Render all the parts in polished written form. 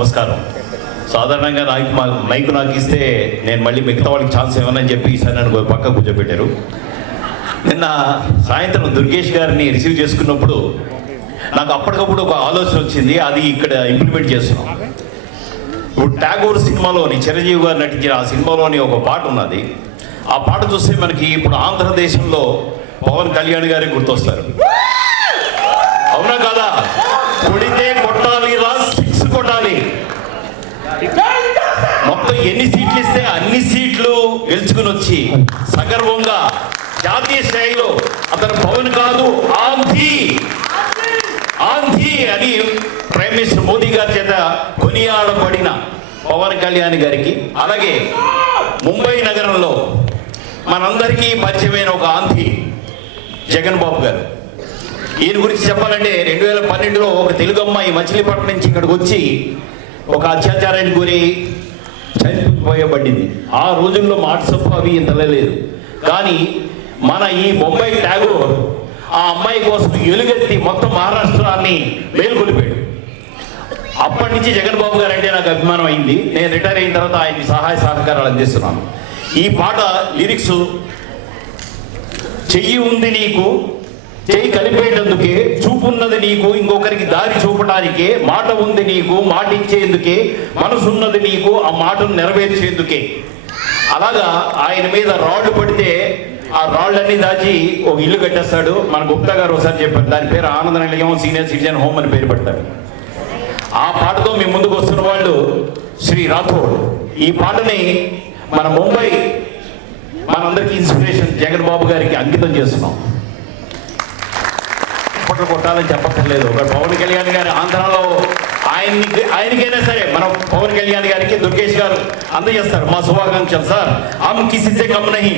నమస్కారం. సాధారణంగా మైకు నాకు ఇస్తే నేను మళ్ళీ మిగతా వాళ్ళకి ఛాన్స్ ఇవ్వనని చెప్పి ఈసారి నన్ను పక్క కూర్చోబెట్టారు. నిన్న సాయంత్రం దుర్గేష్ గారిని రిసీవ్ చేసుకున్నప్పుడు నాకు అప్పటికప్పుడు ఒక ఆలోచన వచ్చింది. అది ఇక్కడ ఇంప్లిమెంట్ చేస్తున్నాం. ఇప్పుడు ట్యాగోర్ సినిమాలోని చిరంజీవి గారు నటించిన ఆ సినిమాలోని ఒక పాట ఉన్నది. ఆ పాట చూస్తే మనకి ఇప్పుడు ఆంధ్రదేశంలో పవన్ కళ్యాణ్ గారి గుర్తొస్తారు. అవునా కదా? కొడితే కొట్టాలి రా, 6 కొట్టాలి. మొత్తం ఎన్ని సీట్లు ఇస్తే అన్ని సీట్లు గెలుచుకుని వచ్చి సగర్వంగా జాతీయ స్థాయిలో అతను పవన్ కాదు ఆంధీ ఆంధీ అని ప్రైమ్ మినిస్టర్ మోదీ గారి చేత కొనియాడబడిన పవన్ కళ్యాణ్ గారికి, అలాగే ముంబై నగరంలో మనందరికీ పరిచయమైన ఒక ఆంధీ జగన్ బాబు గారు. ఈయన గురించి చెప్పాలంటే 2012లో ఒక తెలుగు అమ్మాయి మచిలీపట్నం నుంచి ఇక్కడికి వచ్చి ఒక అత్యాచారానికి గురి చనిపోయబడింది. ఆ రోజుల్లో వాట్సాప్ అవి ఇంతలో లేదు. కానీ మన ఈ ముంబై ట్యాగోర్ ఆ అమ్మాయి కోసం ఎలుగెత్తి మొత్తం మహారాష్ట్రాన్ని మేల్కొలిపాడు. అప్పటి నుంచి జగన్ బాబు గారు అంటే నాకు అభిమానం అయింది. నేను రిటైర్ అయిన తర్వాత ఆయనకి సహాయ సహకారాలు అందిస్తున్నాను. ఈ పాట లిరిక్స్, చెయ్యి ఉంది నీకు చేయి కలిపేటందుకే, చూపున్నది నీకు ఇంకొకరికి దారి చూపడానికే, మాట ఉంది నీకు మాట ఇచ్చేందుకే, మనసున్నది నీకు ఆ మాటను నెరవేర్చేందుకే. అలాగా ఆయన మీద రాళ్ళు పడితే ఆ రాళ్ళన్నీ దాచి ఒక ఇల్లు కట్టేస్తాడు. మన గుప్తా గారు ఒకసారి చెప్పారు, దాని పేరు ఆనంద నిలయం సీనియర్ సిటిజన్ హోమ్ అని పేరు పెడతాడు. ఆ పాటతో మీ ముందుకు వస్తున్న వాళ్ళు శ్రీ రాథోడ్. ఈ పాటని మన ముంబై మనందరికీ ఇన్స్పిరేషన్ జగన్ బాబు గారికి అంకితం చేస్తున్నాం. అప్పట్లో కొట్టాలని చెప్పక్కర్లేదు. ఒక పవన్ కళ్యాణ్ గారి ఆంధ్రాలో ఆయనకైనా సరే మనం పవన్ కళ్యాణ్ గారికి దుర్గేష్ గారు అందజేస్తారు మా శుభాకాంక్షలు. సార్ ఆమె కిసిసే కమ్ నహీ.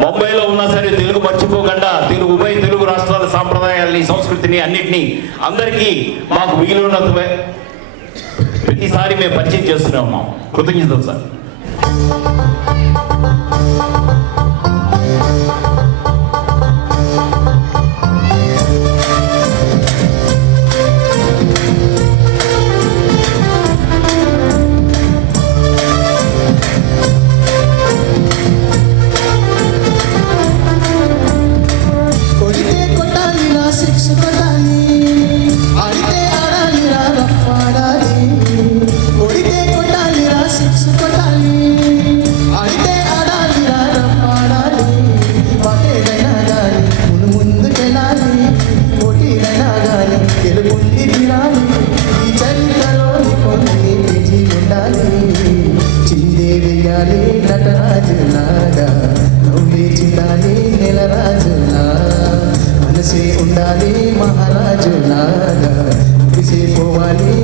ముంబైలో ఉన్నా సరే తెలుగు మర్చిపోకుండా ఉభయ తెలుగు రాష్ట్రాల సాంప్రదాయాల్ని, సంస్కృతిని అన్నింటినీ అందరికీ మాకు వీలున్నది ప్రతిసారి మేము పరిచయం చేస్తూనే ఉన్నాం. కృతజ్ఞతలు సార్. నటరాజులాగా నువ్వే చూడాలి, నెలరాజులా మనసే ఉండాలి, మహారాజులాగా పోవాలి.